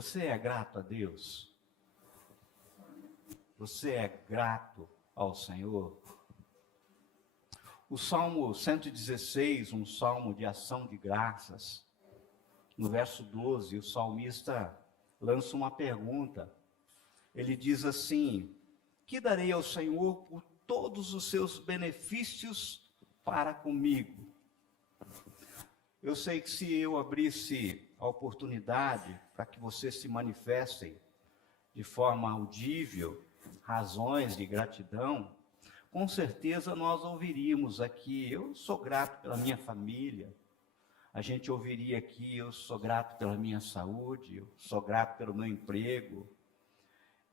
Você é grato a Deus? Você é grato ao Senhor? O Salmo 116, um salmo de ação de graças, no verso 12, o salmista lança uma pergunta. Ele diz assim: que darei ao Senhor por todos os seus benefícios para comigo? Eu sei que se eu abrisse a oportunidade para que vocês se manifestem de forma audível razões de gratidão, com certeza nós ouviríamos aqui: eu sou grato pela minha família. A gente ouviria aqui: eu sou grato pela minha saúde, eu sou grato pelo meu emprego.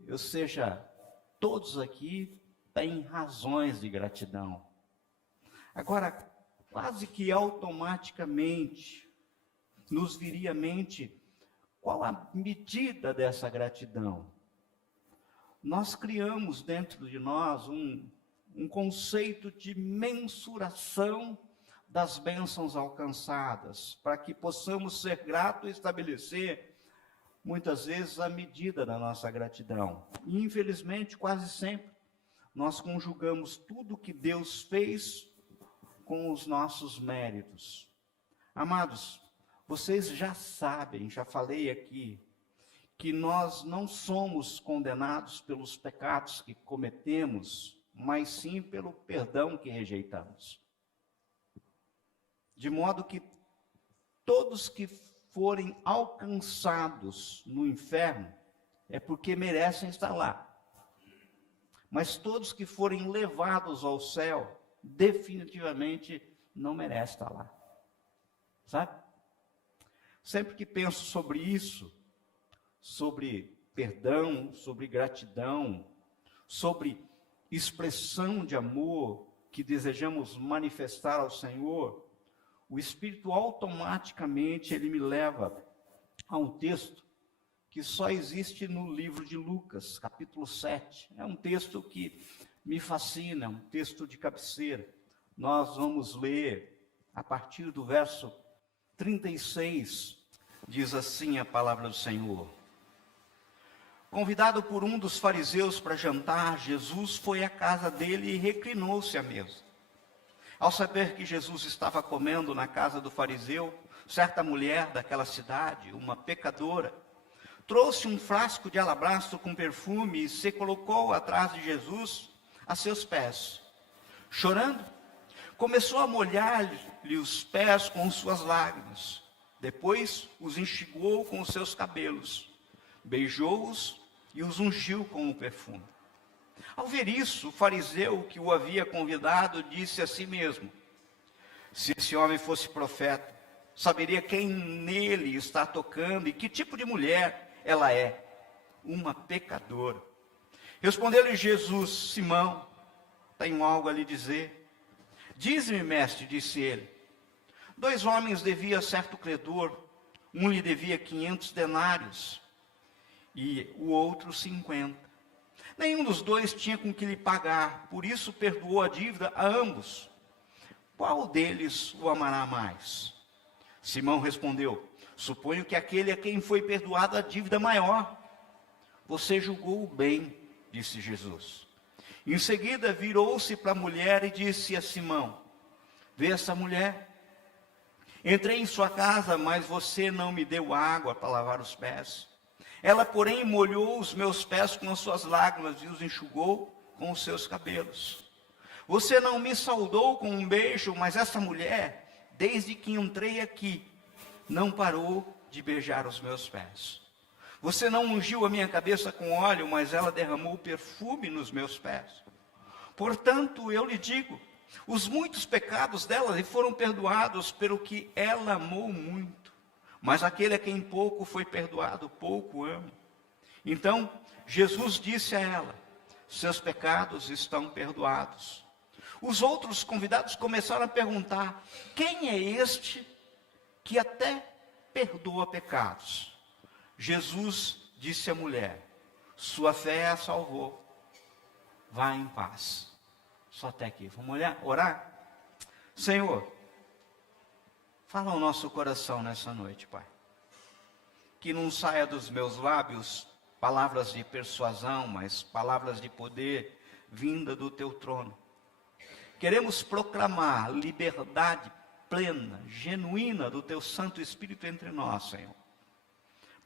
Ou seja, todos aqui têm razões de gratidão. Agora, quase que automaticamente nos viria à mente qual a medida dessa gratidão. Nós criamos dentro de nós um conceito de mensuração das bênçãos alcançadas, para que possamos ser gratos e estabelecer, muitas vezes, a medida da nossa gratidão. E, infelizmente, quase sempre, nós conjugamos tudo que Deus fez com os nossos méritos. Amados, vocês já sabem, já falei aqui, que nós não somos condenados pelos pecados que cometemos, mas sim pelo perdão que rejeitamos. De modo que todos que forem alcançados no inferno é porque merecem estar lá. Mas todos que forem levados ao céu, definitivamente não merecem estar lá. Sabe? Sempre que penso sobre isso, sobre perdão, sobre gratidão, sobre expressão de amor que desejamos manifestar ao Senhor, o Espírito automaticamente ele me leva a um texto que só existe no livro de Lucas, capítulo 7. É um texto que me fascina, é um texto de cabeceira. Nós vamos ler a partir do verso 36, diz assim a palavra do Senhor. Convidado por um dos fariseus para jantar, Jesus foi à casa dele e reclinou-se à mesa. Ao saber que Jesus estava comendo na casa do fariseu, certa mulher daquela cidade, uma pecadora, trouxe um frasco de alabastro com perfume e se colocou atrás de Jesus a seus pés. Chorando, começou a molhar-lhe os pés com suas lágrimas. Depois os enxugou com os seus cabelos, beijou-os e os ungiu com o perfume. Ao ver isso, o fariseu que o havia convidado disse a si mesmo: se esse homem fosse profeta, saberia quem nele está tocando e que tipo de mulher ela é, uma pecadora. Respondeu-lhe Jesus: Simão, tenho algo a lhe dizer. Dize-me, mestre, disse ele. 2 homens devia certo credor, um lhe devia 500 denários e o outro 50. Nenhum dos dois tinha com que lhe pagar, por isso perdoou a dívida a ambos. Qual deles o amará mais? Simão respondeu: suponho que aquele a quem foi perdoada a dívida maior. Você julgou bem, disse Jesus. Em seguida virou-se para a mulher e disse a Simão: vê essa mulher? Entrei em sua casa, mas você não me deu água para lavar os pés. Ela, porém, molhou os meus pés com as suas lágrimas e os enxugou com os seus cabelos. Você não me saudou com um beijo, mas essa mulher, desde que entrei aqui, não parou de beijar os meus pés. Você não ungiu a minha cabeça com óleo, mas ela derramou perfume nos meus pés. Portanto, eu lhe digo, os muitos pecados dela lhe foram perdoados pelo que ela amou muito. Mas aquele a quem pouco foi perdoado, pouco ama. Então, Jesus disse a ela: seus pecados estão perdoados. Os outros convidados começaram a perguntar: quem é este que até perdoa pecados? Jesus disse à mulher: sua fé a salvou. Vá em paz. Só até aqui. Vamos orar? Senhor, fala ao nosso coração nessa noite, Pai. que não saia dos meus lábios palavras de persuasão, mas palavras de poder vinda do teu trono. Queremos proclamar liberdade plena, genuína do teu Santo Espírito entre nós, Senhor.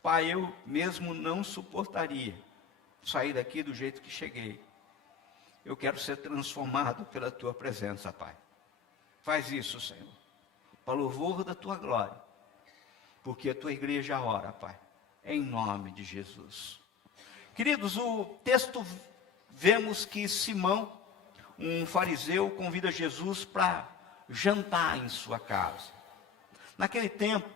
Pai, eu mesmo não suportaria sair daqui do jeito que cheguei. Eu quero ser transformado pela tua presença, Pai. Faz isso, Senhor, para louvor da tua glória, porque a tua igreja ora, Pai, em nome de Jesus. Queridos, o texto vemos que Simão, um fariseu, convida Jesus para jantar em sua casa. Naquele tempo,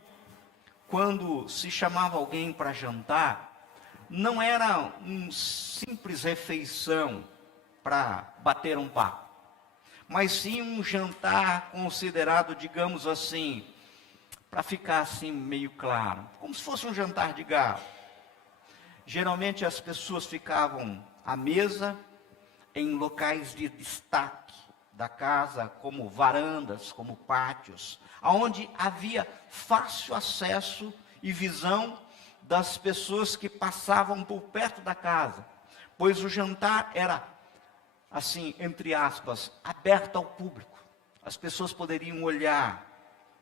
quando se chamava alguém para jantar, não era uma simples refeição para bater um papo, mas sim um jantar considerado, digamos assim, para ficar assim meio claro, como se fosse um jantar de gala. Geralmente as pessoas ficavam à mesa em locais de destaque da casa, como varandas, como pátios, aonde havia fácil acesso e visão das pessoas que passavam por perto da casa, pois o jantar era, assim, entre aspas, aberto ao público. As pessoas poderiam olhar,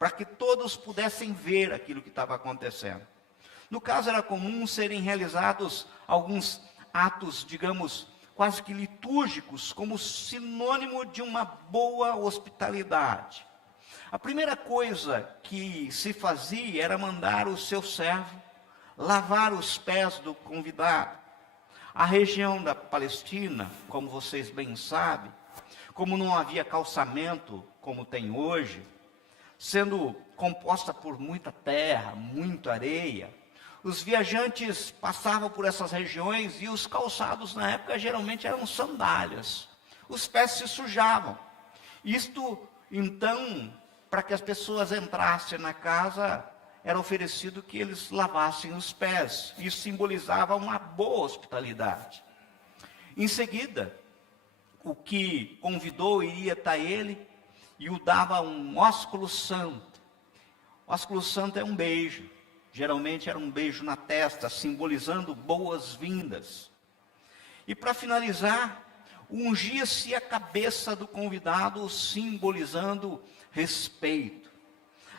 para que todos pudessem ver aquilo que estava acontecendo. No caso, era comum serem realizados alguns atos, digamos, quase que litúrgicos, como sinônimo de uma boa hospitalidade. A primeira coisa que se fazia era mandar o seu servo lavar os pés do convidado. A região da Palestina, como vocês bem sabem, como não havia calçamento como tem hoje, sendo composta por muita terra, muita areia, os viajantes passavam por essas regiões e os calçados na época geralmente eram sandálias. Os pés se sujavam. Isto, então, para que as pessoas entrassem na casa, era oferecido que eles lavassem os pés. Isso simbolizava uma boa hospitalidade. Em seguida, o que convidou iria até ele e o dava um ósculo santo. O ósculo santo é um beijo. Geralmente era um beijo na testa, simbolizando boas-vindas. E para finalizar, ungia-se a cabeça do convidado, simbolizando respeito.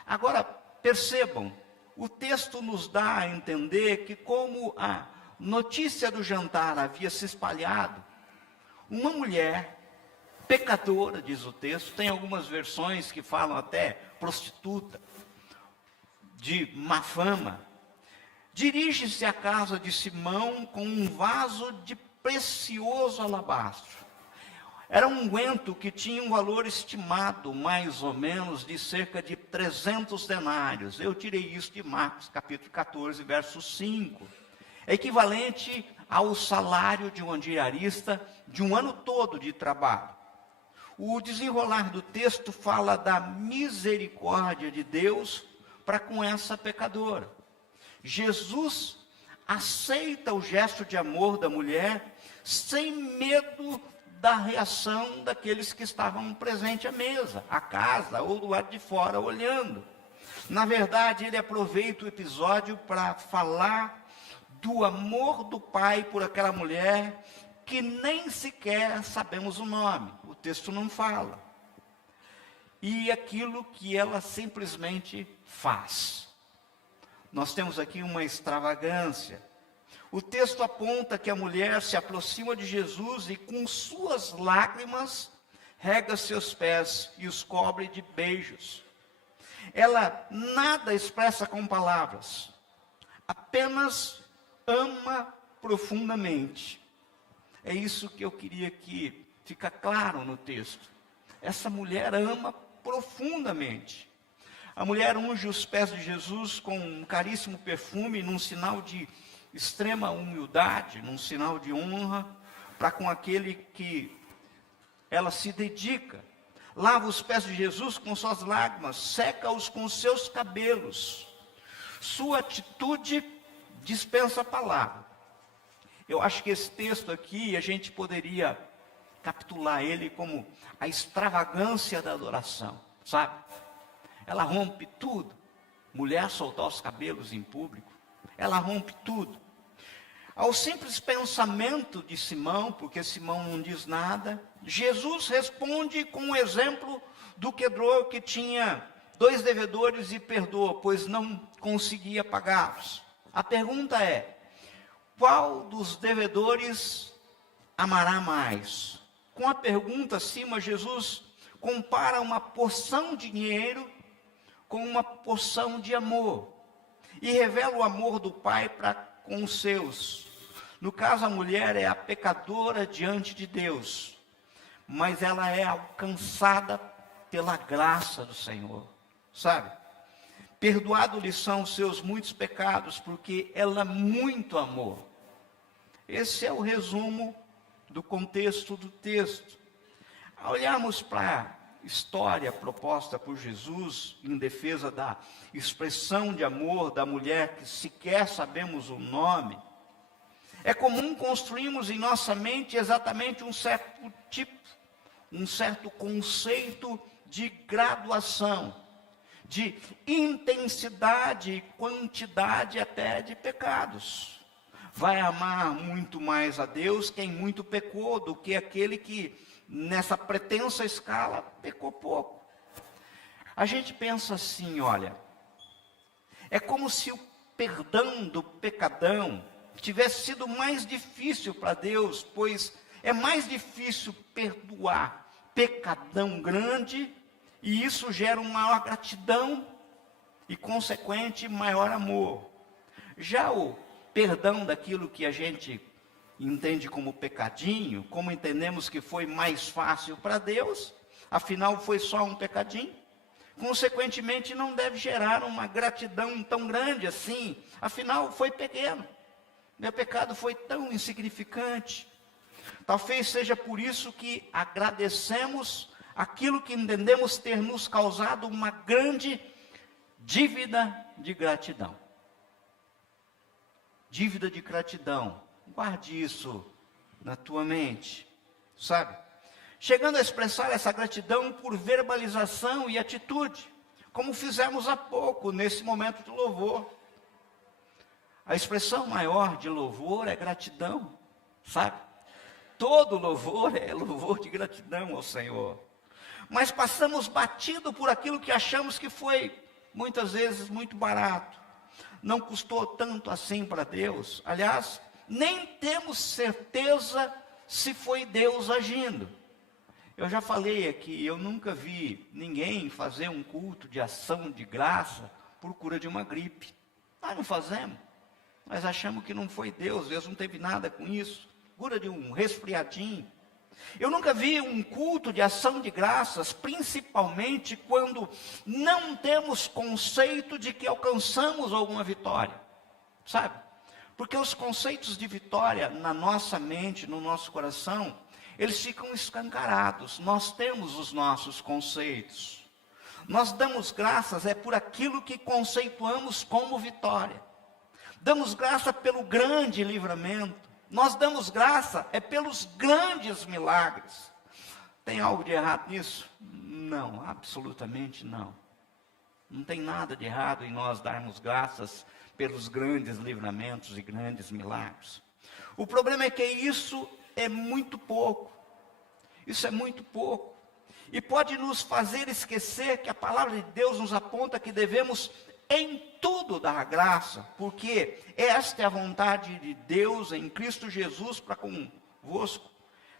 Agora, percebam, o texto nos dá a entender que como a notícia do jantar havia se espalhado, uma mulher pecadora, diz o texto, tem algumas versões que falam até prostituta, de má fama, dirige-se à casa de Simão com um vaso de precioso alabastro. Era um unguento que tinha um valor estimado, mais ou menos, de cerca de 300 denários. Eu tirei isso de Marcos, capítulo 14, verso 5. É equivalente ao salário de um diarista de um ano todo de trabalho. O desenrolar do texto fala da misericórdia de Deus para com essa pecadora. Jesus aceita o gesto de amor da mulher sem medo da reação daqueles que estavam presentes à mesa, à casa ou do lado de fora olhando. Na verdade, ele aproveita o episódio para falar do amor do pai por aquela mulher que nem sequer sabemos o nome, o texto não fala. E aquilo que ela simplesmente faz. Nós temos aqui uma extravagância. O texto aponta que a mulher se aproxima de Jesus e com suas lágrimas rega seus pés e os cobre de beijos. Ela nada expressa com palavras, apenas ama profundamente. É isso que eu queria que fique claro no texto. Essa mulher ama profundamente. A mulher unge os pés de Jesus com um caríssimo perfume, num sinal de extrema humildade, num sinal de honra, para com aquele que ela se dedica. Lava os pés de Jesus com suas lágrimas, seca-os com seus cabelos. Sua atitude dispensa a palavra. Eu acho que esse texto aqui, a gente poderia capitular ele como a extravagância da adoração, sabe? Ela rompe tudo. Mulher soltar os cabelos em público. ela rompe tudo. Ao simples pensamento de Simão, porque Simão não diz nada, Jesus responde com o exemplo do credor que tinha 2 devedores e perdoa, pois não conseguia pagá-los. A pergunta é: qual dos devedores amará mais? Com a pergunta acima, Jesus compara uma porção de dinheiro com uma porção de amor e revela o amor do Pai para com os seus. No caso, a mulher é a pecadora diante de Deus, mas ela é alcançada pela graça do Senhor, sabe? Perdoado-lhe são os seus muitos pecados, porque ela muito amou. Esse é o resumo do contexto do texto. Ao olharmos para a história proposta por Jesus em defesa da expressão de amor da mulher que sequer sabemos o nome, é comum construirmos em nossa mente exatamente um certo tipo, um certo conceito de graduação, de intensidade e quantidade até de pecados. Vai amar muito mais a Deus quem muito pecou do que aquele que, nessa pretensa escala, pecou pouco. A gente pensa assim, olha, é como se o perdão do pecadão tivesse sido mais difícil para Deus, pois é mais difícil perdoar pecadão grande, e isso gera uma maior gratidão e, consequente, maior amor. Já o perdão daquilo que a gente entende como pecadinho, como entendemos que foi mais fácil para Deus, afinal foi só um pecadinho, consequentemente não deve gerar uma gratidão tão grande assim, afinal foi pequeno, meu pecado foi tão insignificante. Talvez seja por isso que agradecemos aquilo que entendemos ter nos causado uma grande dívida de gratidão. Dívida de gratidão. Guarde isso na tua mente, sabe? Chegando a expressar essa gratidão por verbalização e atitude, como fizemos há pouco, nesse momento de louvor. A expressão maior de louvor é gratidão, sabe? Todo louvor é louvor de gratidão ao Senhor. Mas passamos batido por aquilo que achamos que foi, muitas vezes, muito barato. Não custou tanto assim para Deus. Aliás, nem temos certeza se foi Deus agindo. Eu já falei aqui, eu nunca vi ninguém fazer um culto de ação de graça por cura de uma gripe. Nós não fazemos. Nós achamos que não foi Deus não teve nada com isso. Cura de um resfriadinho. Eu nunca vi um culto de ação de graças, principalmente quando não temos conceito de que alcançamos alguma vitória, sabe? Porque os conceitos de vitória na nossa mente, no nosso coração, eles ficam escancarados. Nós temos os nossos conceitos. Nós damos graças por aquilo que conceituamos como vitória. Damos graça pelo grande livramento. Nós damos graça pelos grandes milagres. Tem algo de errado nisso? Não, absolutamente não. Não tem nada de errado em nós darmos graças pelos grandes livramentos e grandes milagres. O problema é que isso é muito pouco. Isso é muito pouco. E pode nos fazer esquecer que a palavra de Deus nos aponta que devemos em tudo dar graça, porque esta é a vontade de Deus em Cristo Jesus para convosco.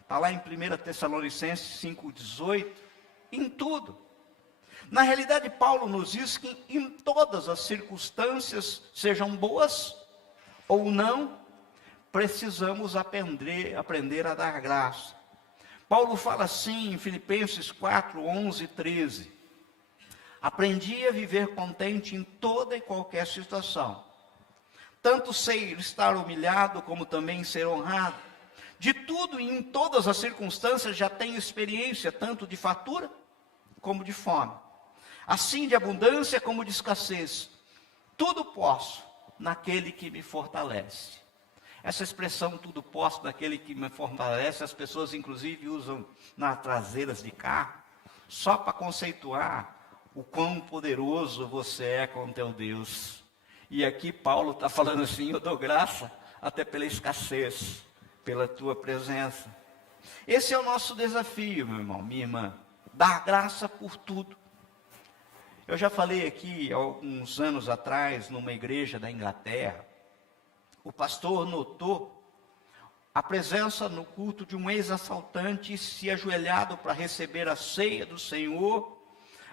Está lá em 1 Tessalonicenses 5,18, em tudo. Na realidade, Paulo nos diz que em todas as circunstâncias, sejam boas ou não, precisamos aprender a dar graça. Paulo fala assim em Filipenses 4, 11 e 13. Aprendi a viver contente em toda e qualquer situação. Tanto sei estar humilhado, como também ser honrado. De tudo e em todas as circunstâncias já tenho experiência, tanto de fartura como de fome. Assim de abundância como de escassez. Tudo posso naquele que me fortalece. Essa expressão, tudo posso naquele que me fortalece, as pessoas inclusive usam nas traseiras de carro, só para conceituar o quão poderoso você é com teu Deus. E aqui Paulo está falando assim, eu dou graça até pela escassez, pela tua presença. Esse é o nosso desafio, meu irmão, minha irmã, dar graça por tudo. Eu já falei aqui, há alguns anos atrás, numa igreja da Inglaterra, o pastor notou a presença no culto de um ex-assaltante se ajoelhado para receber a ceia do Senhor,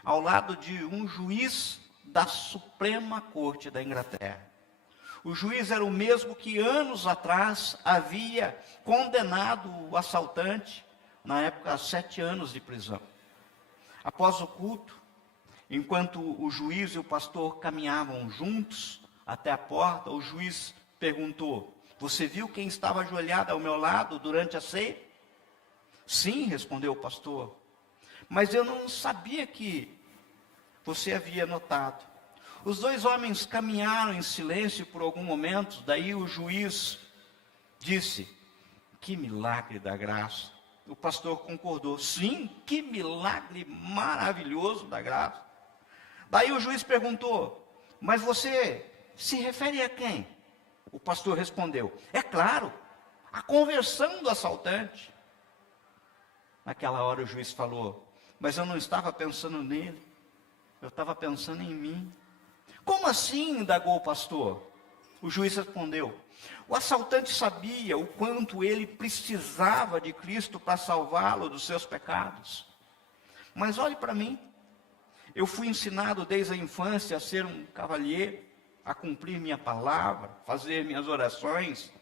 ao lado de um juiz da Suprema Corte da Inglaterra. O juiz era o mesmo que anos atrás havia condenado o assaltante, na época, a 7 anos de prisão. Após o culto, enquanto o juiz e o pastor caminhavam juntos até a porta, o juiz perguntou: você viu quem estava ajoelhado ao meu lado durante a ceia? Sim, respondeu o pastor, mas eu não sabia que você havia notado. Os 2 homens caminharam em silêncio por algum momento, daí o juiz disse: que milagre da graça. O pastor concordou: sim, que milagre maravilhoso da graça. Daí o juiz perguntou: mas você se refere a quem? O pastor respondeu: é claro, a conversão do assaltante. Naquela hora o juiz falou: mas eu não estava pensando nele, eu estava pensando em mim. Como assim? Indagou o pastor. O juiz respondeu: o assaltante sabia o quanto ele precisava de Cristo para salvá-lo dos seus pecados. Mas olhe para mim, eu fui ensinado desde a infância a ser um cavalheiro, a cumprir minha palavra, fazer minhas orações,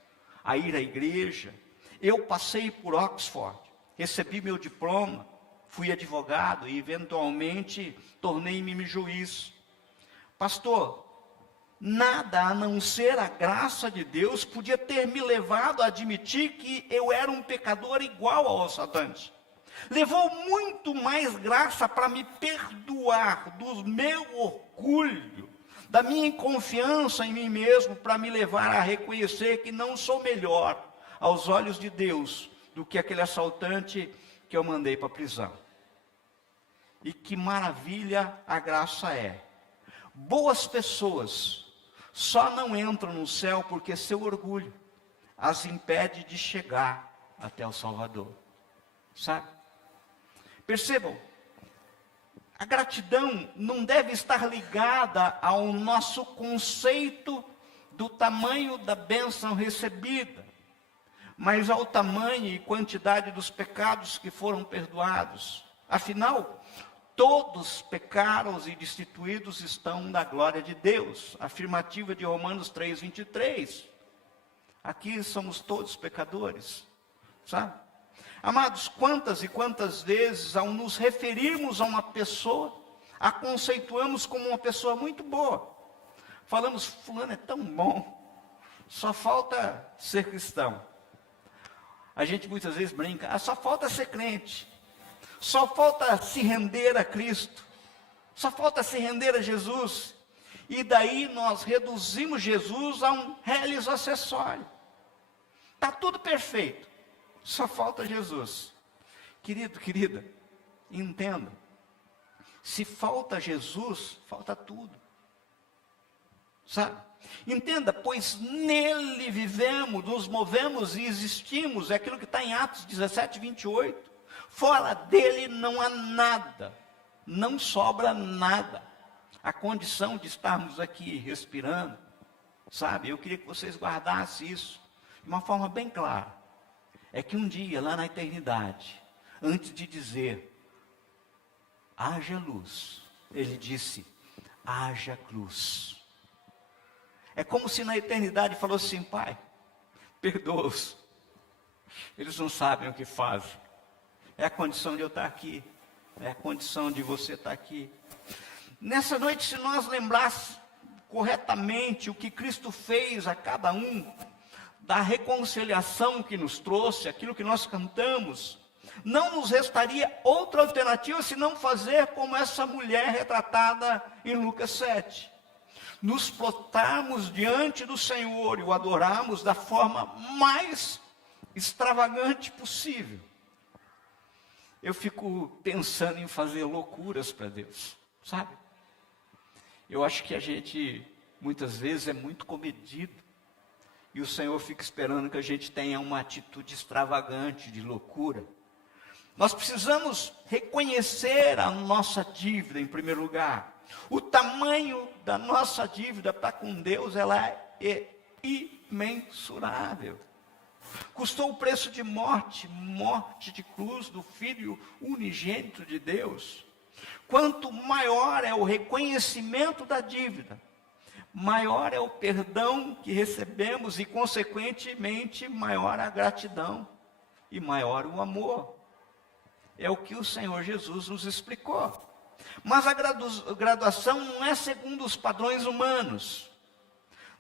a ir à igreja. Eu passei por Oxford, recebi meu diploma, fui advogado e eventualmente tornei-me juiz. Pastor, nada a não ser a graça de Deus podia ter me levado a admitir que eu era um pecador igual ao assaltante. Levou muito mais graça para me perdoar do meu orgulho, da minha confiança em mim mesmo, para me levar a reconhecer que não sou melhor aos olhos de Deus do que aquele assaltante que eu mandei para a prisão. E que maravilha a graça é. Boas pessoas só não entram no céu porque seu orgulho as impede de chegar até o Salvador. Sabe? Percebam, a gratidão não deve estar ligada ao nosso conceito do tamanho da bênção recebida, mas ao tamanho e quantidade dos pecados que foram perdoados. Afinal, todos pecaram e destituídos estão da glória de Deus. Afirmativa de Romanos 3:23. Aqui somos todos pecadores, sabe? Amados, quantas e quantas vezes, ao nos referirmos a uma pessoa, a conceituamos como uma pessoa muito boa. Falamos: fulano é tão bom, só falta ser cristão. A gente muitas vezes brinca: só falta ser crente. Só falta se render a Cristo, só falta se render a Jesus, e daí nós reduzimos Jesus a um reles acessório. Está tudo perfeito, só falta Jesus. Querido, querida, entenda, se falta Jesus, falta tudo, sabe? Entenda, pois nele vivemos, nos movemos e existimos, é aquilo que está em Atos 17:28. Fora dele não há nada, não sobra nada. A condição de estarmos aqui respirando, sabe? Eu queria que vocês guardassem isso de uma forma bem clara. É que um dia, lá na eternidade, antes de dizer haja luz, ele disse haja cruz. É como se na eternidade falou assim: Pai, perdoa-os, eles não sabem o que fazem. É a condição de eu estar aqui, é a condição de você estar aqui. Nessa noite, se nós lembrarmos corretamente o que Cristo fez a cada um, da reconciliação que nos trouxe, aquilo que nós cantamos, não nos restaria outra alternativa senão fazer como essa mulher retratada em Lucas 7. Nos prostrarmos diante do Senhor e o adorarmos da forma mais extravagante possível. Eu fico pensando em fazer loucuras para Deus, sabe? Eu acho que a gente muitas vezes é muito comedido. E o Senhor fica esperando que a gente tenha uma atitude extravagante, de loucura. Nós precisamos reconhecer a nossa dívida em primeiro lugar. O tamanho da nossa dívida para com Deus, ela é imensurável. Custou o preço de morte de cruz do Filho unigênito de Deus. Quanto maior é o reconhecimento da dívida, maior é o perdão que recebemos e, consequentemente, maior a gratidão e maior o amor. É o que o Senhor Jesus nos explicou. Mas a graduação não é segundo os padrões humanos.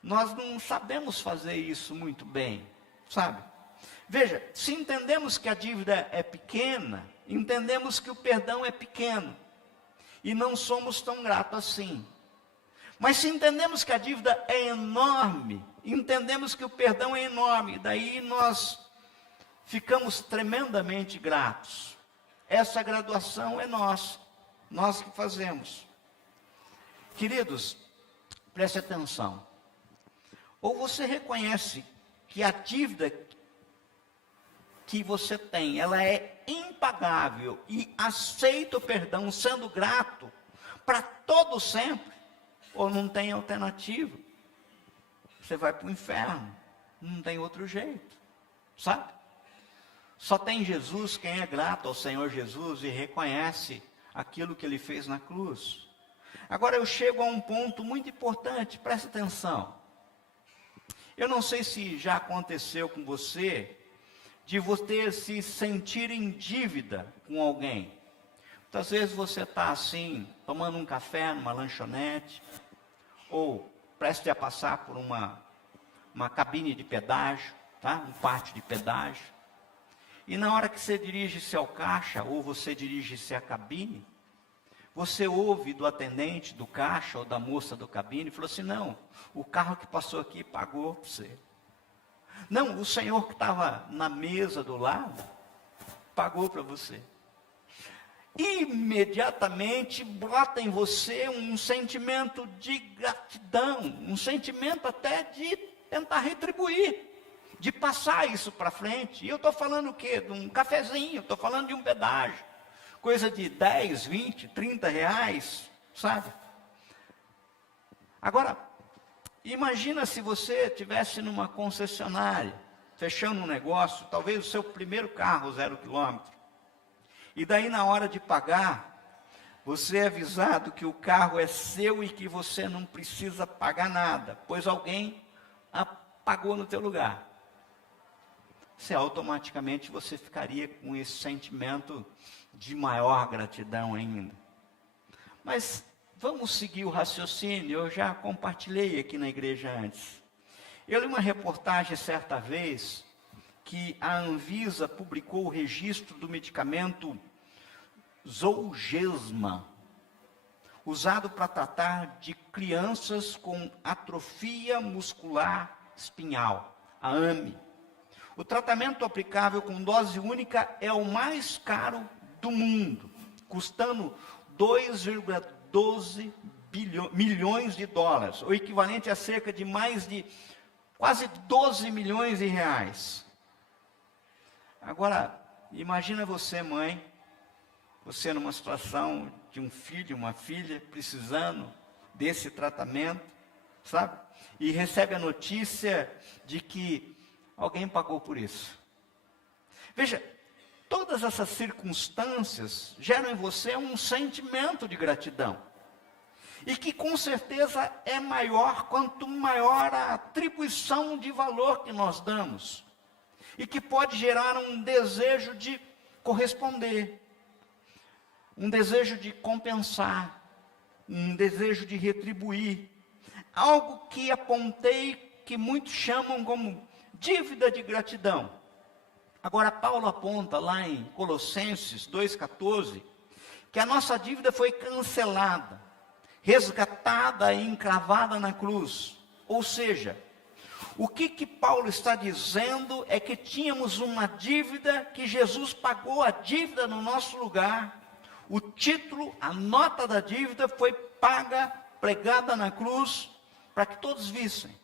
Nós não sabemos fazer isso muito bem, sabe? Veja, se entendemos que a dívida é pequena, entendemos que o perdão é pequeno. E não somos tão gratos assim. Mas se entendemos que a dívida é enorme, entendemos que o perdão é enorme, daí nós ficamos tremendamente gratos. Essa graduação é nossa, nós que fazemos. Queridos, preste atenção. Ou você reconhece que a dívida que você tem, ela é impagável e aceita o perdão sendo grato para todo sempre, ou não tem alternativa. Você vai para o inferno, não tem outro jeito, sabe? Só tem Jesus quem é grato ao Senhor Jesus e reconhece aquilo que Ele fez na cruz. Agora eu chego a um ponto muito importante, presta atenção. Eu não sei se já aconteceu com você, de você se sentir em dívida com alguém. Muitas vezes você está assim, tomando um café numa lanchonete, ou preste a passar por uma cabine de pedágio, tá? Um pátio de pedágio. E na hora que você dirige-se ao caixa, ou você dirige-se à cabine, você ouve do atendente, do caixa, ou da moça do cabine, e falou assim, não, o carro que passou aqui pagou para você. Não, o senhor que estava na mesa do lado, pagou para você. Imediatamente brota em você um sentimento de gratidão, um sentimento até de tentar retribuir, de passar isso para frente. E eu estou falando o quê? De um cafezinho, estou falando de um pedágio, coisa de 10, 20, 30 reais, sabe? Agora, imagina se você estivesse numa concessionária, fechando um negócio, talvez o seu primeiro carro, 0 quilômetro. E daí na hora de pagar, você é avisado que o carro é seu e que você não precisa pagar nada, pois alguém pagou no teu lugar. Automaticamente você ficaria com esse sentimento de maior gratidão ainda. Mas vamos seguir o raciocínio, eu já compartilhei aqui na igreja antes. Eu li uma reportagem certa vez que a Anvisa publicou o registro do medicamento Zolgensma, usado para tratar de crianças com atrofia muscular espinhal, a AME. O tratamento aplicável com dose única é o mais caro do mundo, custando 2,12 milhões de dólares, o equivalente a cerca de mais de quase 12 milhões de reais. Agora, imagina você, mãe, você numa situação de um filho, uma filha, precisando desse tratamento, sabe? E recebe a notícia de que alguém pagou por isso. Veja, todas essas circunstâncias geram em você um sentimento de gratidão. E que com certeza é maior quanto maior a atribuição de valor que nós damos. E que pode gerar um desejo de corresponder, um desejo de compensar, um desejo de retribuir. Algo que apontei que muitos chamam como dívida de gratidão. Agora Paulo aponta lá em Colossenses 2,14, que a nossa dívida foi cancelada, resgatada e encravada na cruz. Ou seja, o que Paulo está dizendo é que tínhamos uma dívida que Jesus pagou a dívida no nosso lugar. O título, a nota da dívida foi paga, pregada na cruz, para que todos vissem.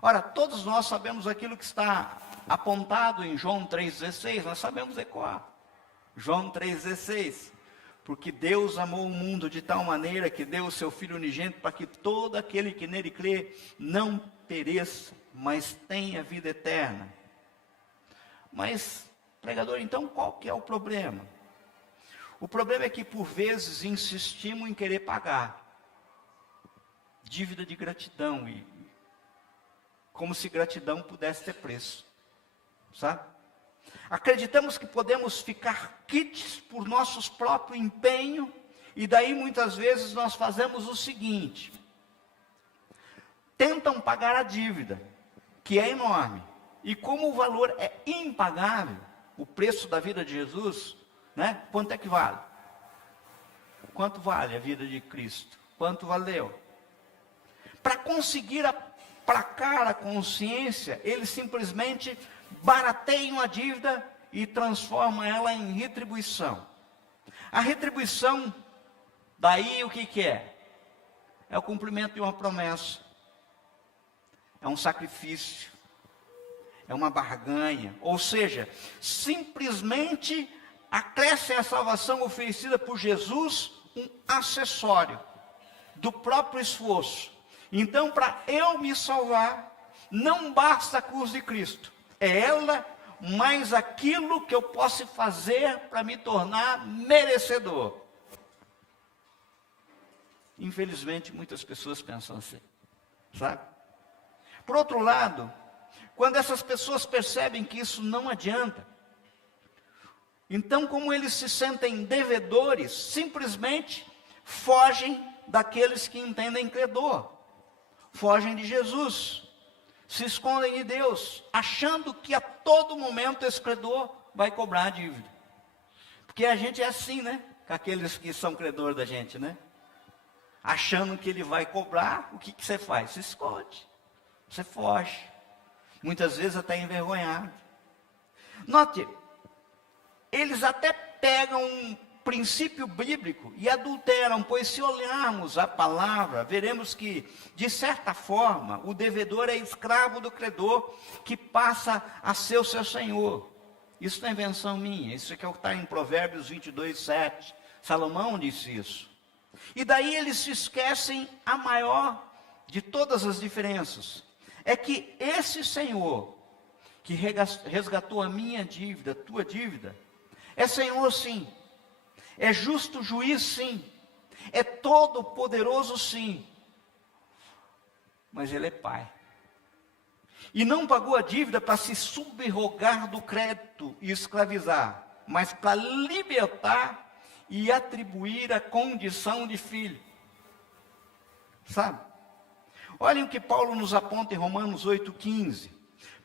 Ora, todos nós sabemos aquilo que está apontado em João 3,16, nós sabemos ecoar. João 3,16. Porque Deus amou o mundo de tal maneira que deu o seu Filho unigênito para que todo aquele que nele crê não pereça, mas tenha vida eterna. Mas, pregador, então qual que é o problema? O problema é que por vezes insistimos em querer pagar dívida de gratidão, e como se gratidão pudesse ter preço, sabe? Acreditamos que podemos ficar quites por nossos próprios empenho, e daí muitas vezes nós fazemos o seguinte: tentam pagar a dívida, que é enorme, e como o valor é impagável, o preço da vida de Jesus, né? Quanto é que vale? Quanto vale a vida de Cristo? Quanto valeu? Para conseguir aplacar a consciência, eles simplesmente barateiam a dívida e transformam ela em retribuição. A retribuição, daí o que é? É o cumprimento de uma promessa, é um sacrifício, é uma barganha, ou seja, simplesmente acrescem à salvação oferecida por Jesus um acessório do próprio esforço. Então, para eu me salvar, não basta a cruz de Cristo, é ela mais aquilo que eu posso fazer para me tornar merecedor. Infelizmente, muitas pessoas pensam assim, sabe? Por outro lado, quando essas pessoas percebem que isso não adianta, então, como eles se sentem devedores, simplesmente fogem daqueles que entendem credor, fogem de Jesus, se escondem de Deus, achando que a todo momento esse credor vai cobrar a dívida. Porque a gente é assim, né? Com aqueles que são credores da gente, né? Achando que ele vai cobrar, o que você faz? Se esconde, você foge, muitas vezes até envergonhado. Note, eles até pegam um princípio bíblico e adulteram, pois se olharmos a palavra, veremos que, de certa forma, o devedor é escravo do credor, que passa a ser o seu senhor. Isso não é invenção minha, isso é que está em Provérbios 22:7. Salomão disse isso. E daí eles se esquecem a maior de todas as diferenças, é que esse Senhor, que resgatou a minha dívida, a tua dívida, é Senhor sim, é justo juiz sim, é todo poderoso sim, mas Ele é Pai. E não pagou a dívida para se subrogar do crédito e escravizar, mas para libertar e atribuir a condição de filho. Sabe? Olhem o que Paulo nos aponta em Romanos 8,15.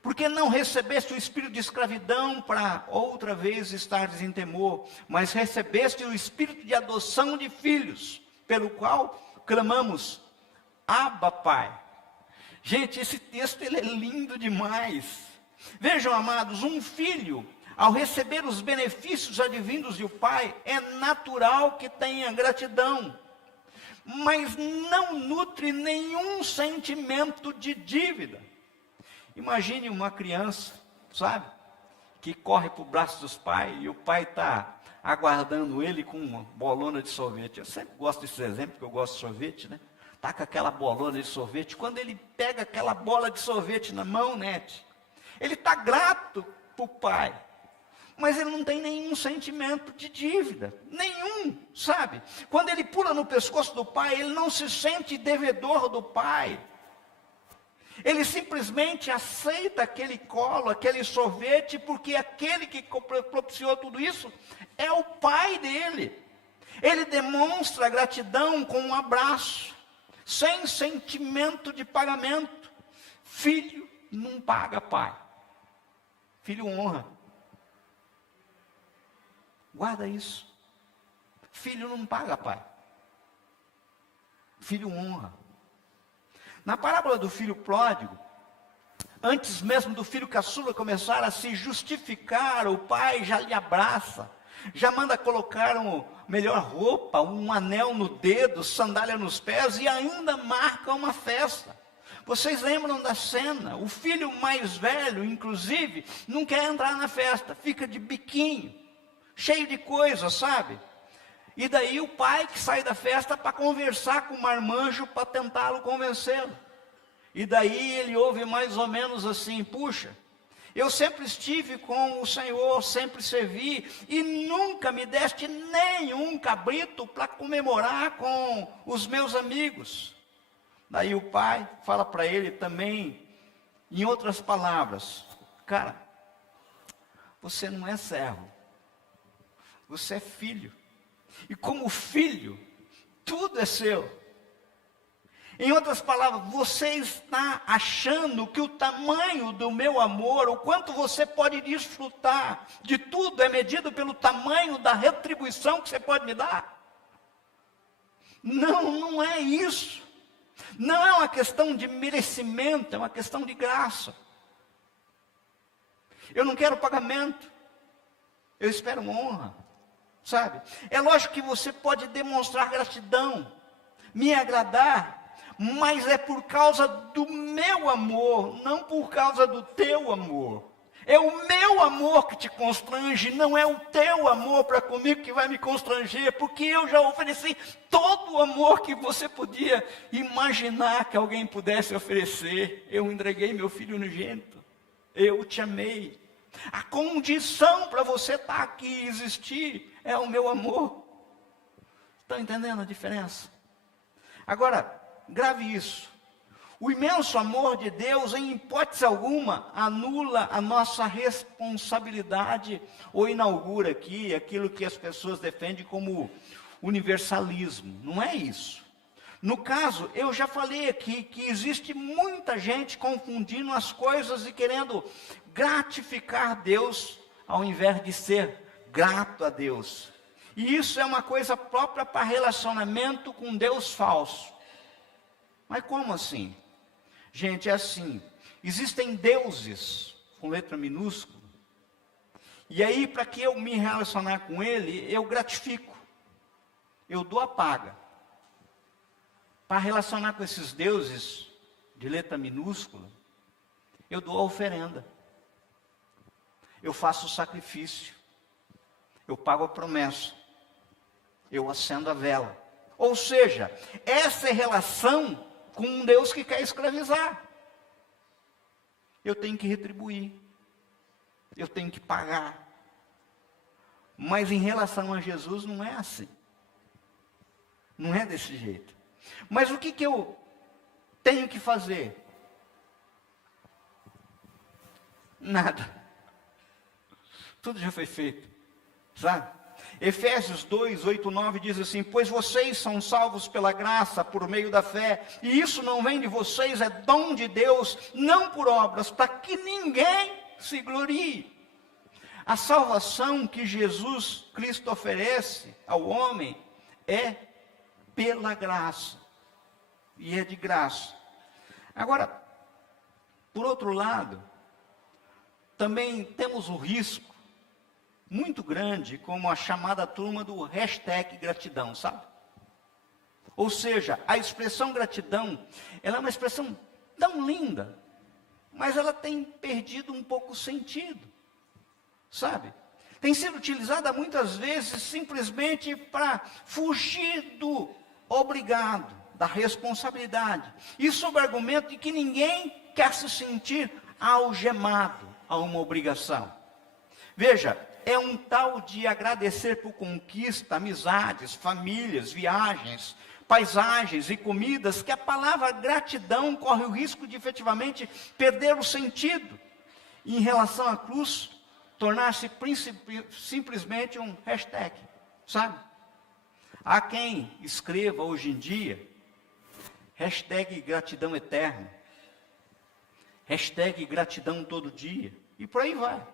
Porque não recebeste o espírito de escravidão para outra vez estares em temor, mas recebeste o espírito de adoção de filhos, pelo qual clamamos, Abba, Pai. Gente, esse texto ele é lindo demais. Vejam, amados, um filho, ao receber os benefícios advindos do pai, é natural que tenha gratidão, mas não nutre nenhum sentimento de dívida. Imagine uma criança, sabe, que corre para o braço dos pais e o pai está aguardando ele com uma bolona de sorvete. Eu sempre gosto desse exemplo, porque eu gosto de sorvete, né? Está com aquela bolona de sorvete. Quando ele pega aquela bola de sorvete na mão, ele está grato para o pai, mas ele não tem nenhum sentimento de dívida, nenhum, sabe? Quando ele pula no pescoço do pai, ele não se sente devedor do pai. Ele simplesmente aceita aquele colo, aquele sorvete, porque aquele que propiciou tudo isso é o pai dele. Ele demonstra gratidão com um abraço, sem sentimento de pagamento. Filho não paga pai, filho honra. Guarda isso. Filho não paga pai, filho honra. Na parábola do filho pródigo, antes mesmo do filho caçula começar a se justificar, o pai já lhe abraça, Já manda colocar uma melhor roupa, um anel no dedo, sandália nos pés e ainda marca uma festa. Vocês lembram da cena? O filho mais velho, inclusive, não quer entrar na festa, fica de biquinho, cheio de coisa, sabe? E daí o pai que sai da festa para conversar com o marmanjo para tentá-lo convencê-lo. E daí ele ouve mais ou menos assim: puxa, eu sempre estive com o Senhor, sempre servi, e nunca me deste nenhum cabrito para comemorar com os meus amigos. Daí o pai fala para ele também, em outras palavras: cara, você não é servo, você é filho. E como filho, tudo é seu. Em outras palavras, você está achando que o tamanho do meu amor, o quanto você pode desfrutar de tudo, é medido pelo tamanho da retribuição que você pode me dar? Não, não é isso. Não é uma questão de merecimento, é uma questão de graça. Eu não quero pagamento, eu espero honra, sabe? É lógico que você pode demonstrar gratidão, me agradar, mas é por causa do meu amor, não por causa do teu amor. É o meu amor que te constrange, não é o teu amor para comigo que vai me constranger, porque eu já ofereci todo o amor que você podia imaginar que alguém pudesse oferecer. Eu entreguei meu filho unigênito, eu te amei. A condição para você estar aqui e existir é o meu amor. Estão entendendo a diferença? Agora, grave isso. O imenso amor de Deus, em hipótese alguma, anula a nossa responsabilidade ou inaugura aqui aquilo que as pessoas defendem como universalismo. Não é isso. No caso, eu já falei aqui que existe muita gente confundindo as coisas e querendo gratificar Deus ao invés de ser grato a Deus. E isso é uma coisa própria para relacionamento com Deus falso. Mas como assim? Gente, é assim, existem deuses, com letra minúscula, e aí para que eu me relacionar com ele, eu gratifico, eu dou a paga. Para relacionar com esses deuses, de letra minúscula, eu dou a oferenda, eu faço o sacrifício, eu pago a promessa, eu acendo a vela. Ou seja, essa é relação com um Deus que quer escravizar. Eu tenho que retribuir, eu tenho que pagar. Mas em relação a Jesus não é assim. Não é desse jeito. Mas o que eu tenho que fazer? Nada. Tudo já foi feito, sabe? Efésios 2, 8, 9 diz assim: pois vocês são salvos pela graça, por meio da fé, e isso não vem de vocês, é dom de Deus, não por obras, para que ninguém se glorie. A salvação que Jesus Cristo oferece ao homem é pela graça, e é de graça. Agora, por outro lado, também temos o risco muito grande, como a chamada turma do hashtag gratidão, sabe? Ou seja, a expressão gratidão, ela é uma expressão tão linda, mas ela tem perdido um pouco o sentido, sabe? Tem sido utilizada muitas vezes simplesmente para fugir do obrigado, da responsabilidade, e sob o argumento de que ninguém quer se sentir algemado a uma obrigação. Veja, é um tal de agradecer por conquista, amizades, famílias, viagens, paisagens e comidas, que a palavra gratidão corre o risco de efetivamente perder o sentido. E em relação à cruz, tornar-se simplesmente um hashtag, sabe? Há quem escreva hoje em dia, hashtag gratidão eterna, hashtag gratidão todo dia, e por aí vai.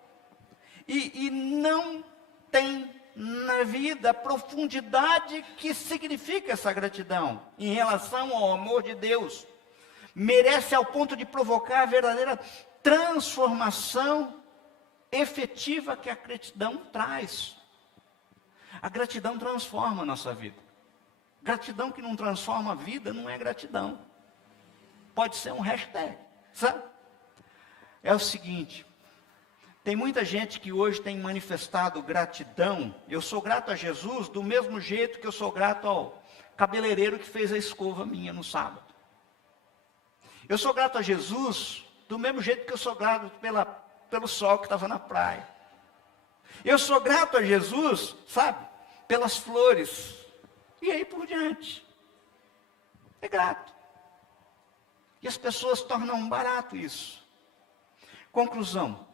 E não tem na vida a profundidade que significa essa gratidão em relação ao amor de Deus. Merece ao ponto de provocar a verdadeira transformação efetiva que a gratidão traz. A gratidão transforma a nossa vida. Gratidão que não transforma a vida não é gratidão. Pode ser um hashtag, sabe? É o seguinte, tem muita gente que hoje tem manifestado gratidão. Eu sou grato a Jesus do mesmo jeito que eu sou grato ao cabeleireiro que fez a escova minha no sábado. Eu sou grato a Jesus do mesmo jeito que eu sou grato pelo sol que estava na praia. Eu sou grato a Jesus, sabe, pelas flores. E aí por diante. É grato. E as pessoas tornam barato isso. Conclusão.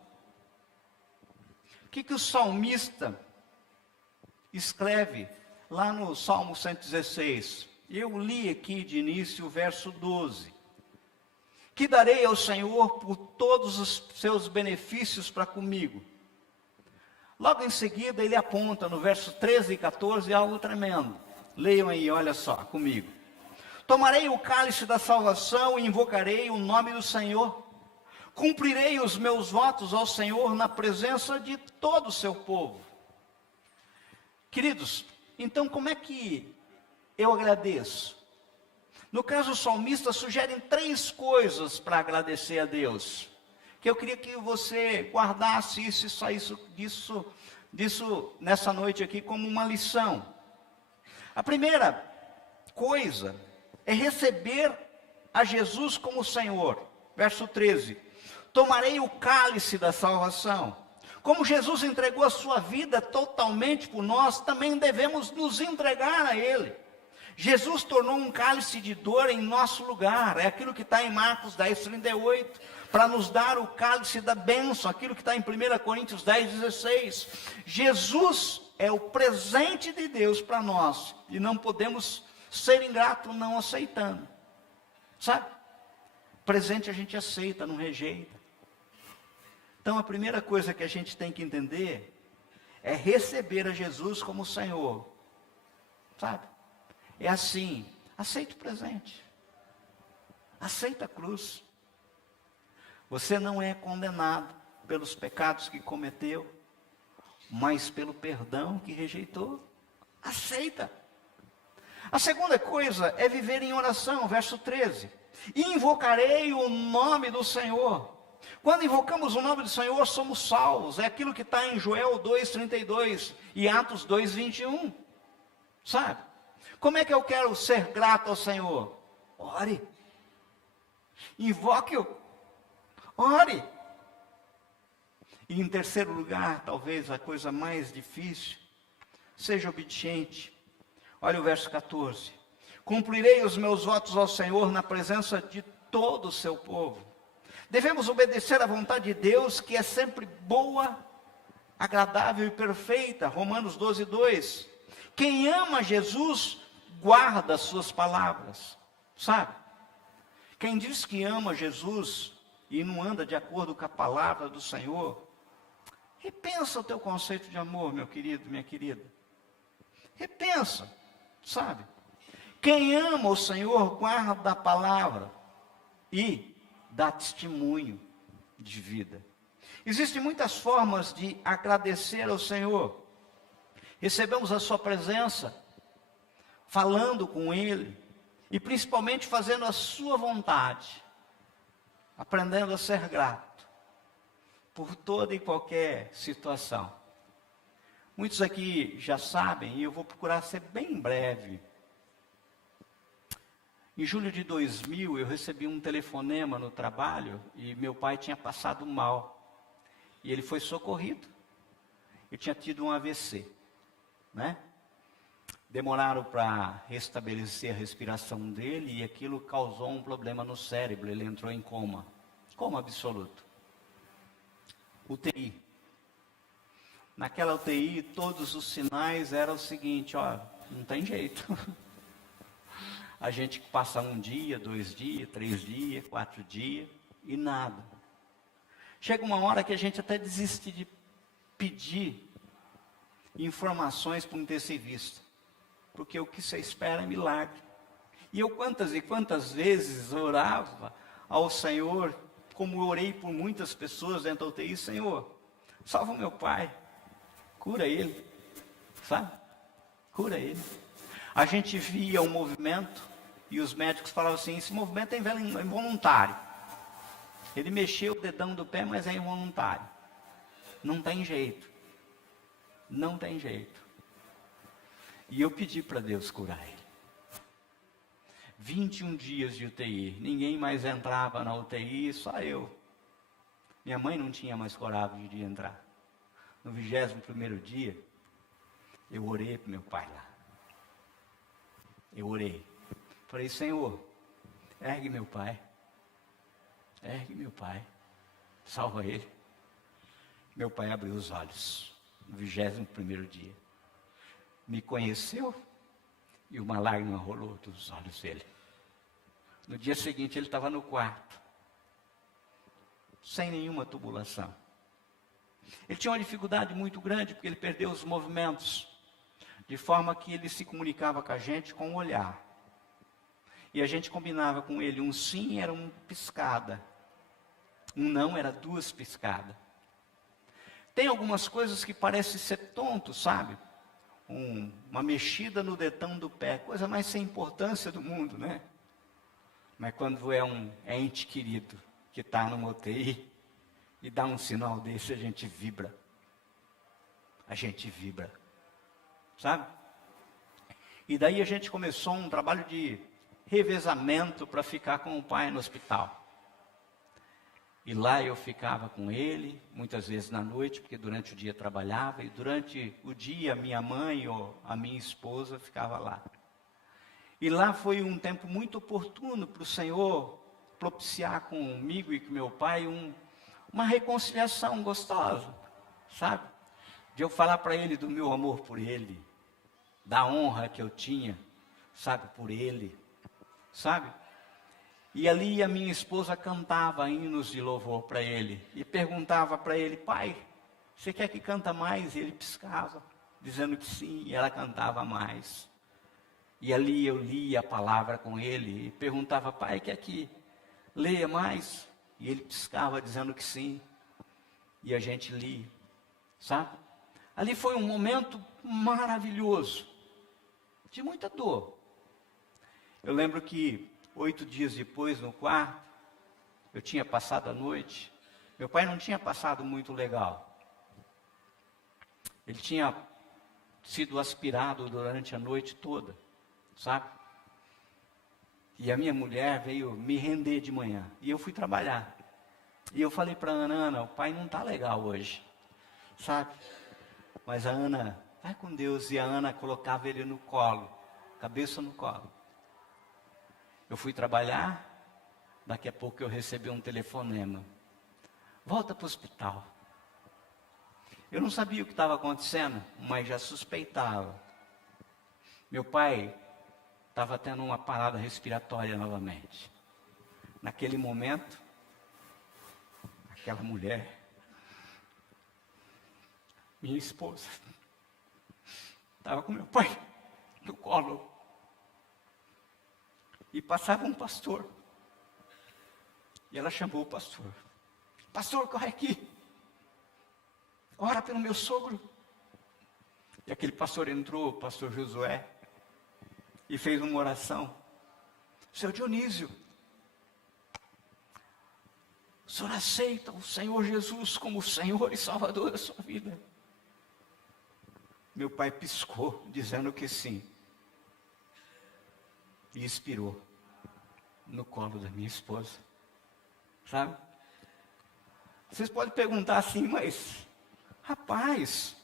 O que o salmista escreve lá no Salmo 116? Eu li aqui de início o verso 12. Que darei ao Senhor por todos os seus benefícios para comigo. Logo em seguida ele aponta no verso 13 e 14 algo tremendo. Leiam aí, olha só, comigo. Tomarei o cálice da salvação e invocarei o nome do Senhor. Cumprirei os meus votos ao Senhor na presença de todo o seu povo. Queridos, então como é que eu agradeço? No caso, o salmista sugere 3 coisas para agradecer a Deus. Que eu queria que você guardasse isso e saísse disso nessa noite aqui como uma lição. A primeira coisa é receber a Jesus como Senhor. Verso 13. Tomarei o cálice da salvação. Como Jesus entregou a sua vida totalmente por nós, também devemos nos entregar a Ele. Jesus tornou um cálice de dor em nosso lugar. É aquilo que está em Marcos 10:38. Para nos dar o cálice da bênção. Aquilo que está em 1 Coríntios 10:16. Jesus é o presente de Deus para nós. E não podemos ser ingratos não aceitando. Sabe? Presente a gente aceita, não rejeita. Então a primeira coisa que a gente tem que entender é receber a Jesus como Senhor. Sabe? É assim, aceita o presente. Aceita a cruz. Você não é condenado pelos pecados que cometeu, mas pelo perdão que rejeitou. Aceita. A segunda coisa é viver em oração, verso 13. Invocarei o nome do Senhor. Quando invocamos o nome do Senhor, somos salvos. É aquilo que está em Joel 2:32 e Atos 2:21. Sabe? Como é que eu quero ser grato ao Senhor? Ore. Invoque-o. Ore. E em terceiro lugar, talvez a coisa mais difícil, seja obediente. Olha o verso 14. Cumprirei os meus votos ao Senhor na presença de todo o seu povo. Devemos obedecer à vontade de Deus, que é sempre boa, agradável e perfeita. Romanos 12:2. Quem ama Jesus, guarda as suas palavras. Sabe? Quem diz que ama Jesus e não anda de acordo com a palavra do Senhor, repensa o teu conceito de amor, meu querido, minha querida. Repensa, sabe? Quem ama o Senhor, guarda a palavra e dá testemunho de vida. Existem muitas formas de agradecer ao Senhor. Recebemos a sua presença, falando com Ele, e principalmente fazendo a sua vontade, aprendendo a ser grato, por toda e qualquer situação. Muitos aqui já sabem, e eu vou procurar ser bem breve. Em julho de 2000, eu recebi um telefonema no trabalho, e meu pai tinha passado mal, e ele foi socorrido. Ele tinha tido um AVC, né? Demoraram para restabelecer a respiração dele, e aquilo causou um problema no cérebro, ele entrou em coma absoluto. UTI. Naquela UTI, todos os sinais eram o seguinte, ó, não tem jeito. A gente passa 1 dia, 2 dias, 3 dias, 4 dias, e nada. Chega uma hora que a gente até desiste de pedir informações para um intensivista, porque o que você espera é milagre. E eu quantas e quantas vezes orava ao Senhor, como eu orei por muitas pessoas dentro da UTI, Senhor, salva o meu pai, cura ele, sabe? Cura ele. A gente via o movimento e os médicos falavam assim, esse movimento é involuntário. Ele mexeu o dedão do pé, mas é involuntário. Não tem jeito. Não tem jeito. E eu pedi para Deus curar ele. 21 dias de UTI. Ninguém mais entrava na UTI, só eu. Minha mãe não tinha mais coragem de entrar. No 21º dia, eu orei para meu pai lá. Eu orei. Falei, Senhor, ergue meu pai. Ergue meu pai. Salva ele. Meu pai abriu os olhos. No 21º dia. Me conheceu e uma lágrima rolou dos olhos dele. No dia seguinte ele estava no quarto. Sem nenhuma tubulação. Ele tinha uma dificuldade muito grande porque ele perdeu os movimentos. De forma que ele se comunicava com a gente com o olhar. E a gente combinava com ele, um sim era uma piscada. Um não era 2 piscadas. Tem algumas coisas que parecem ser tonto, sabe? Uma mexida no dedão do pé, coisa mais sem importância do mundo, né? Mas quando é um ente querido que está numa UTI e dá um sinal desse, a gente vibra. A gente vibra. Sabe? E daí a gente começou um trabalho de revezamento para ficar com o pai no hospital. E lá eu ficava com ele, muitas vezes na noite, porque durante o dia trabalhava, e durante o dia minha mãe ou a minha esposa ficava lá. E lá foi um tempo muito oportuno para o Senhor propiciar comigo e com meu pai uma reconciliação gostosa, sabe? De eu falar para ele do meu amor por ele, da honra que eu tinha, sabe, por ele, sabe? E ali a minha esposa cantava hinos de louvor para ele. E perguntava para ele, pai, você quer que canta mais? E ele piscava, dizendo que sim, e ela cantava mais. E ali eu lia a palavra com ele, e perguntava, pai, quer que leia mais? E ele piscava, dizendo que sim. E a gente lia, sabe? Ali foi um momento maravilhoso, de muita dor. Eu lembro que 8 dias depois, no quarto, eu tinha passado a noite. Meu pai não tinha passado muito legal. Ele tinha sido aspirado durante a noite toda, sabe? E a minha mulher veio me render de manhã. E eu fui trabalhar. E eu falei para a Ana, o pai não está legal hoje, sabe? Mas a Ana, vai com Deus. E a Ana colocava ele no colo, cabeça no colo. Eu fui trabalhar, daqui a pouco eu recebi um telefonema. Volta para o hospital. Eu não sabia o que estava acontecendo, mas já suspeitava. Meu pai estava tendo uma parada respiratória novamente. Naquele momento, aquela mulher, minha esposa, estava com meu pai no colo. E passava um pastor. E ela chamou o pastor. Pastor, corre aqui. Ora pelo meu sogro. E aquele pastor entrou, o pastor Josué, e fez uma oração. Seu Dionísio, o senhor aceita o Senhor Jesus como o Senhor e Salvador da sua vida? Meu pai piscou, dizendo que sim. E expirou no colo da minha esposa, sabe? Vocês podem perguntar assim, mas, rapaz,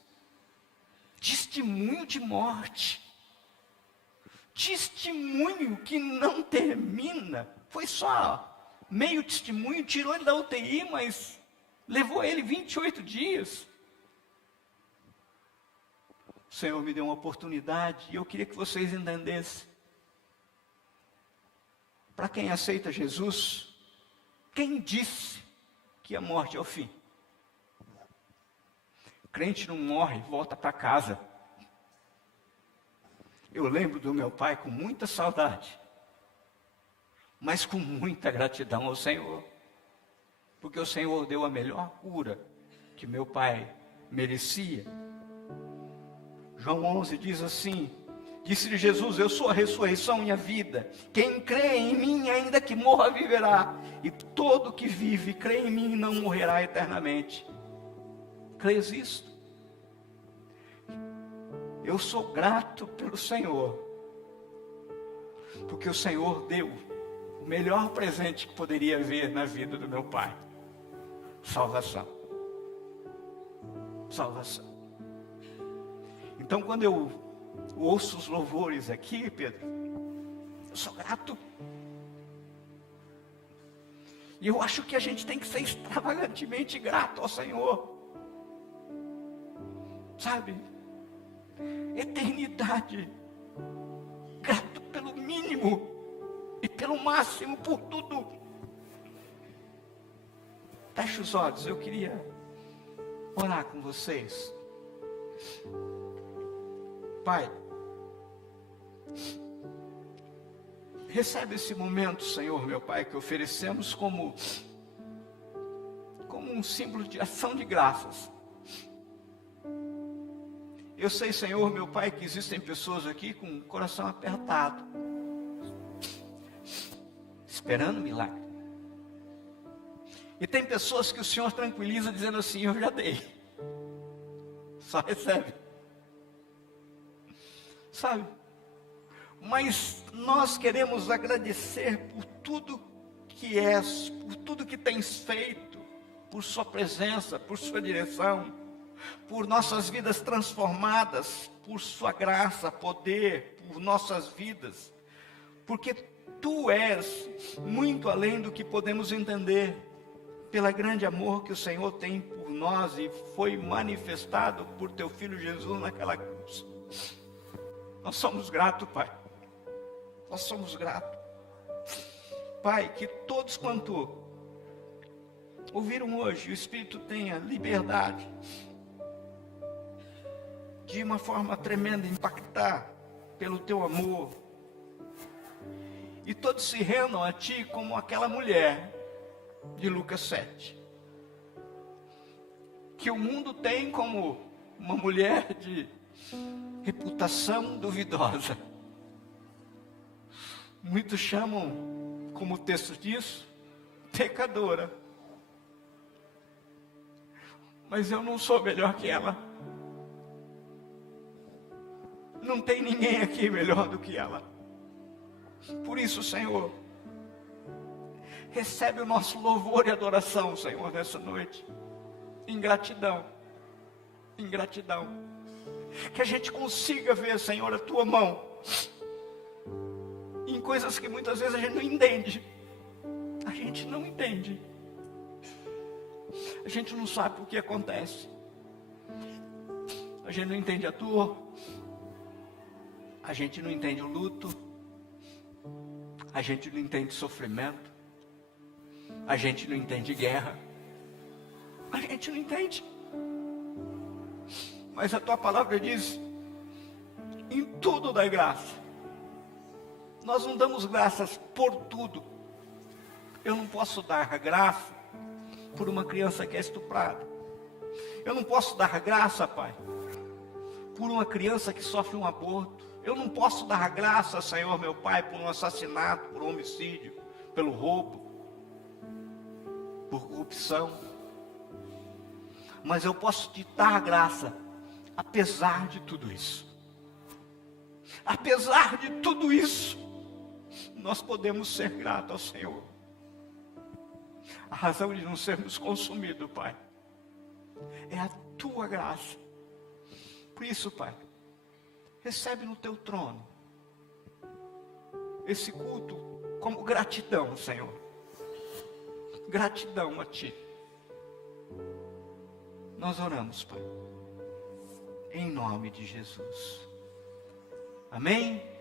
testemunho de morte, testemunho que não termina, foi só meio testemunho, tirou ele da UTI, mas levou ele 28 dias. O Senhor me deu uma oportunidade e eu queria que vocês entendessem. Para quem aceita Jesus, quem disse que a morte é o fim? Crente não morre, volta para casa. Eu lembro do meu pai com muita saudade, mas com muita gratidão ao Senhor, porque o Senhor deu a melhor cura que meu pai merecia. João 11 diz assim, Disse-lhe Jesus: eu sou a ressurreição e a vida. Quem crê em mim, ainda que morra, viverá. E todo que vive, crê em mim, não morrerá eternamente. Crês isto? Eu sou grato pelo Senhor, porque o Senhor deu o melhor presente que poderia haver na vida do meu pai: salvação. Salvação. Então, quando eu ouço os louvores aqui, Pedro, eu sou grato. E eu acho que a gente tem que ser extravagantemente grato ao Senhor. Sabe? Eternidade. Grato pelo mínimo e pelo máximo, por tudo. Feche os olhos, eu queria orar com vocês. Pai, recebe esse momento, Senhor, meu Pai, que oferecemos como um símbolo de ação de graças. Eu sei, Senhor, meu Pai, que existem pessoas aqui com o coração apertado, esperando milagre. E tem pessoas que o Senhor tranquiliza dizendo assim: eu já dei, só recebe. Sabe? Mas nós queremos agradecer por tudo que és, por tudo que tens feito, por sua presença, por sua direção, por nossas vidas transformadas, por sua graça, poder, por nossas vidas, porque tu és muito além do que podemos entender, pelo grande amor que o Senhor tem por nós e foi manifestado por teu Filho Jesus naquela cruz. Nós somos gratos, Pai. Nós somos gratos. Pai, que todos quanto ouviram hoje, o Espírito tenha liberdade de uma forma tremenda impactar pelo teu amor. E todos se rendam a ti como aquela mulher de Lucas 7. Que o mundo tem como uma mulher de reputação duvidosa. Muitos chamam, como o texto diz, pecadora. Mas eu não sou melhor que ela. Não tem ninguém aqui melhor do que ela. Por isso, Senhor, recebe o nosso louvor e adoração, Senhor, nessa noite. Em gratidão. Em gratidão. Que a gente consiga ver, Senhor, a tua mão em coisas que muitas vezes a gente não entende. A gente não entende. A gente não sabe o que acontece. A gente não entende a dor. A gente não entende o luto. A gente não entende sofrimento. A gente não entende guerra. A gente não entende. Mas a tua palavra diz: em tudo dai graça. Nós não damos graças por tudo. Eu não posso dar graça por uma criança que é estuprada. Eu não posso dar graça, Pai, por uma criança que sofre um aborto. Eu não posso dar graça, Senhor, meu Pai, por um assassinato, por um homicídio, pelo roubo, por corrupção. Mas eu posso te dar graça, apesar de tudo isso. Apesar de tudo isso, nós podemos ser gratos ao Senhor. A razão de não sermos consumidos, Pai, é a tua graça. Por isso, Pai, recebe no teu trono esse culto como gratidão, Senhor. Gratidão a ti. Nós oramos, Pai, em nome de Jesus. Amém?